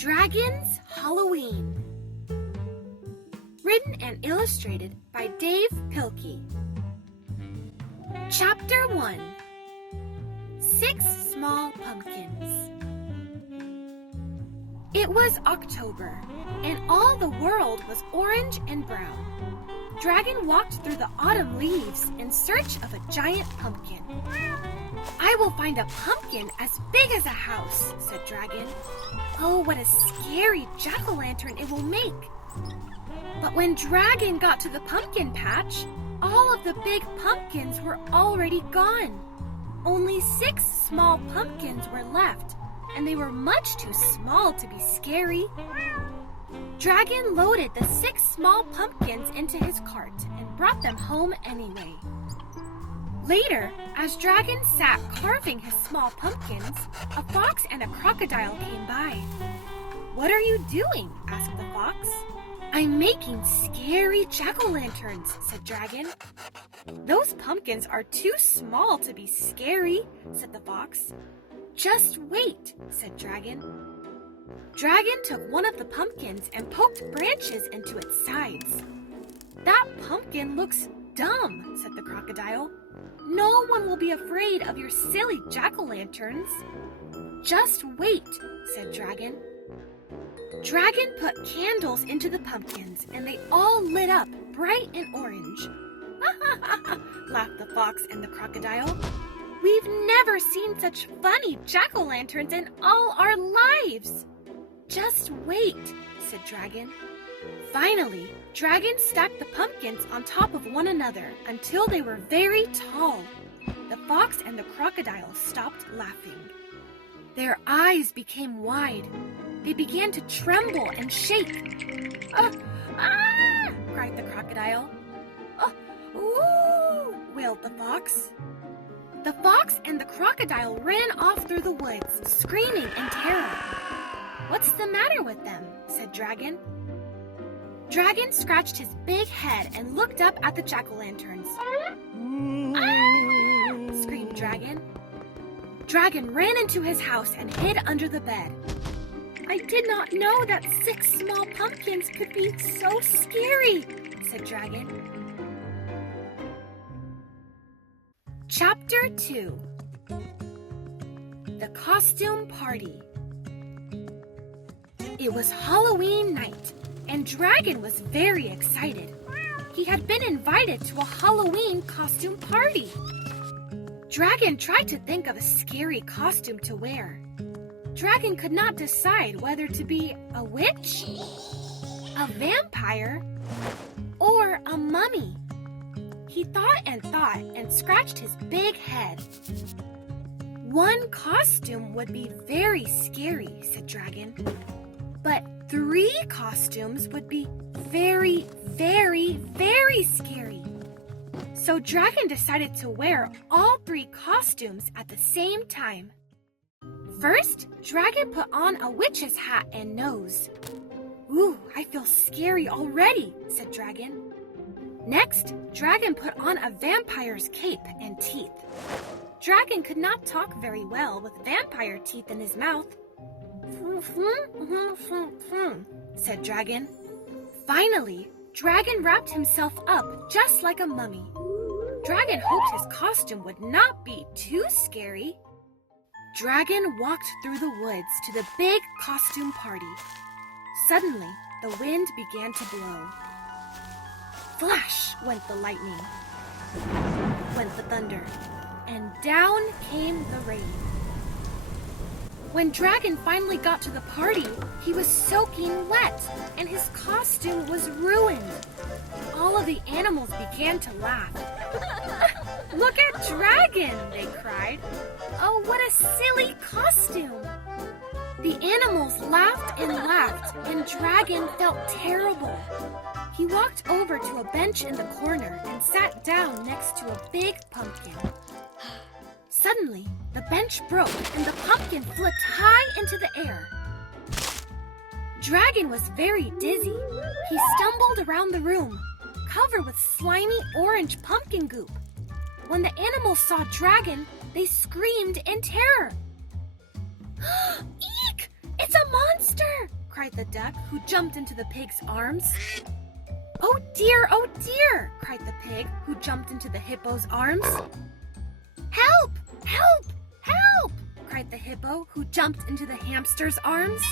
Dragon's Halloween. Written and illustrated by Dav Pilkey. Chapter 1. 6 Small Pumpkins. It was October, and all the world was orange and brown. Dragon walked through the autumn leaves in search of a giant pumpkin. "I will find a pumpkin as big as a house," said Dragon. "Oh, what a scary jack-o'-lantern it will make." But when Dragon got to the pumpkin patch, all of the big pumpkins were already gone. Only 6 small pumpkins were left, and they were much too small to be scary. Dragon loaded the 6 small pumpkins into his cart and brought them home anyway. Later, as Dragon sat carving his small pumpkins, a fox and a crocodile came by. "What are you doing?" asked the fox. "I'm making scary jack-o'-lanterns," said Dragon. "Those pumpkins are too small to be scary," said the fox. "Just wait," said Dragon. Dragon took one of the pumpkins and poked branches into its sides. "That pumpkin looks dumb," said the crocodile. "No one will be afraid of your silly jack-o'-lanterns." "Just wait," said Dragon. Dragon put candles into the pumpkins, and they all lit up bright and orange. Laughed the fox and the crocodile. "We've never seen such funny jack-o'-lanterns in all our lives." "Just wait," said Dragon. Finally, Dragon stacked the pumpkins on top of one another until they were very tall. The fox and the crocodile stopped laughing. Their eyes became wide. They began to tremble and shake. "Ah! Cried the crocodile. "Ooh!" wailed the fox. The fox and the crocodile ran off through the woods, screaming in terror. "What's the matter with them?" said Dragon. Dragon scratched his big head and looked up at the jack-o'-lanterns. "Ah!" screamed Dragon. Dragon ran into his house and hid under the bed. "I did not know that 6 small pumpkins could be so scary," said Dragon. Chapter 2. The Costume Party. It was Halloween night, and Dragon was very excited. He had been invited to a Halloween costume party. Dragon tried to think of a scary costume to wear. Dragon could not decide whether to be a witch, a vampire, or a mummy. He thought and scratched his big head. "One costume would be very scary," said Dragon. "But 3 costumes would be very, very, very scary." So Dragon decided to wear all 3 costumes at the same time. First, Dragon put on a witch's hat and nose. "Ooh, I feel scary already," said Dragon. Next, Dragon put on a vampire's cape and teeth. Dragon could not talk very well with vampire teeth in his mouth. Said Dragon. Finally, Dragon wrapped himself up just like a mummy. Dragon hoped his costume would not be too scary. Dragon walked through the woods to the big costume party. Suddenly, the wind began to blow. Flash went the lightning, went the thunder, and down came the rain. When Dragon finally got to the party, he was soaking wet, and his costume was ruined. All of the animals began to laugh. "Look at Dragon!" they cried. "Oh, what a silly costume!" The animals laughed, and Dragon felt terrible. He walked over to a bench in the corner and sat down next to a big pumpkin. Suddenly, the bench broke and the pumpkin flipped high into the air. Dragon was very dizzy. He stumbled around the room, covered with slimy orange pumpkin goop. When the animals saw Dragon, they screamed in terror. "Eek! It's a monster! Cried the duck, who jumped into the pig's arms. Oh dear, cried the pig, who jumped into the hippo's arms. Help! Help! Help! Cried the hippo, who jumped into the hamster's arms.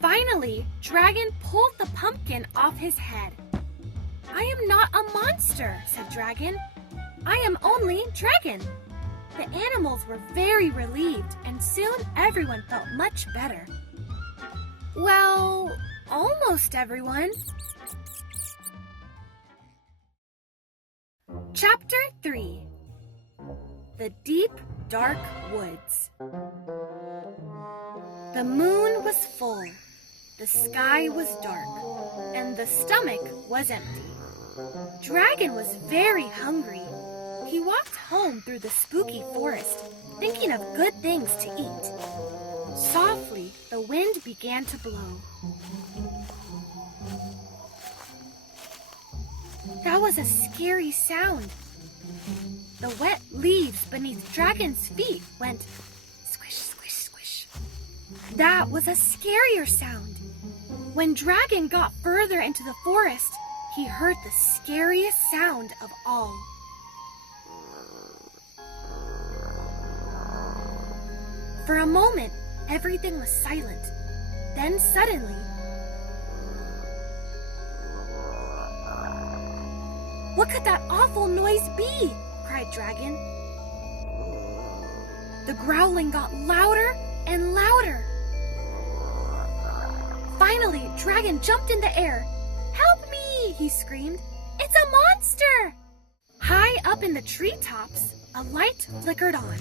Finally, Dragon pulled the pumpkin off his head. I am not a monster, said Dragon. I am only Dragon. The animals were very relieved, and soon everyone felt much better. Well, almost everyone. Chapter 3. The Deep, Dark Woods. The moon was full, the sky was dark, and the stomach was empty. Dragon was very hungry. He walked home through the spooky forest, thinking of good things to eat. Softly, the wind began to blow. That was a scary sound. The wet leaves beneath Dragon's feet went squish, squish, squish. That was a scarier sound. When Dragon got further into the forest, he heard the scariest sound of all. For a moment, everything was silent. Then suddenly, what could that awful noise be? Cried Dragon. The growling got louder and louder. Finally, Dragon jumped in the air. Help me, he screamed. It's a monster! High up in the treetops, a light flickered on.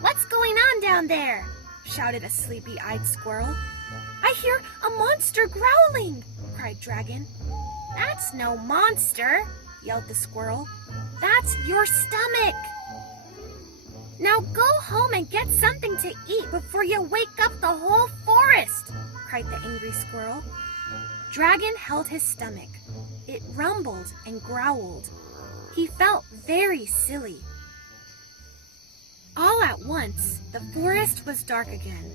What's going on down there? Shouted a sleepy-eyed squirrel. I hear a monster growling, cried Dragon. That's no monster, yelled the squirrel. That's your stomach. Now go home and get something to eat before you wake up the whole forest, cried the angry squirrel. Dragon held his stomach. It rumbled and growled. He felt very silly. All at once, the forest was dark again.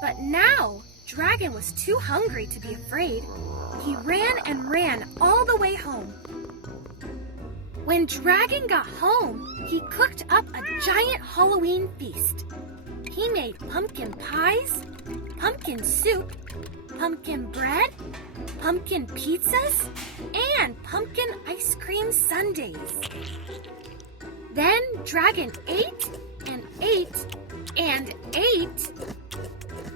But now, Dragon was too hungry to be afraid. He ran and ran all the way home. When Dragon got home, he cooked up a giant Halloween feast. He made pumpkin pies, pumpkin soup, pumpkin bread, pumpkin pizzas, and pumpkin ice cream sundaes. Then Dragon ate and ate and ate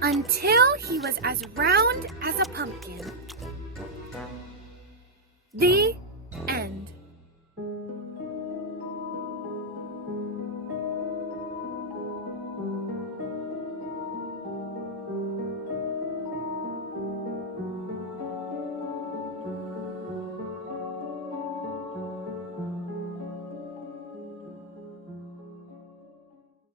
until he was as round as a pumpkin.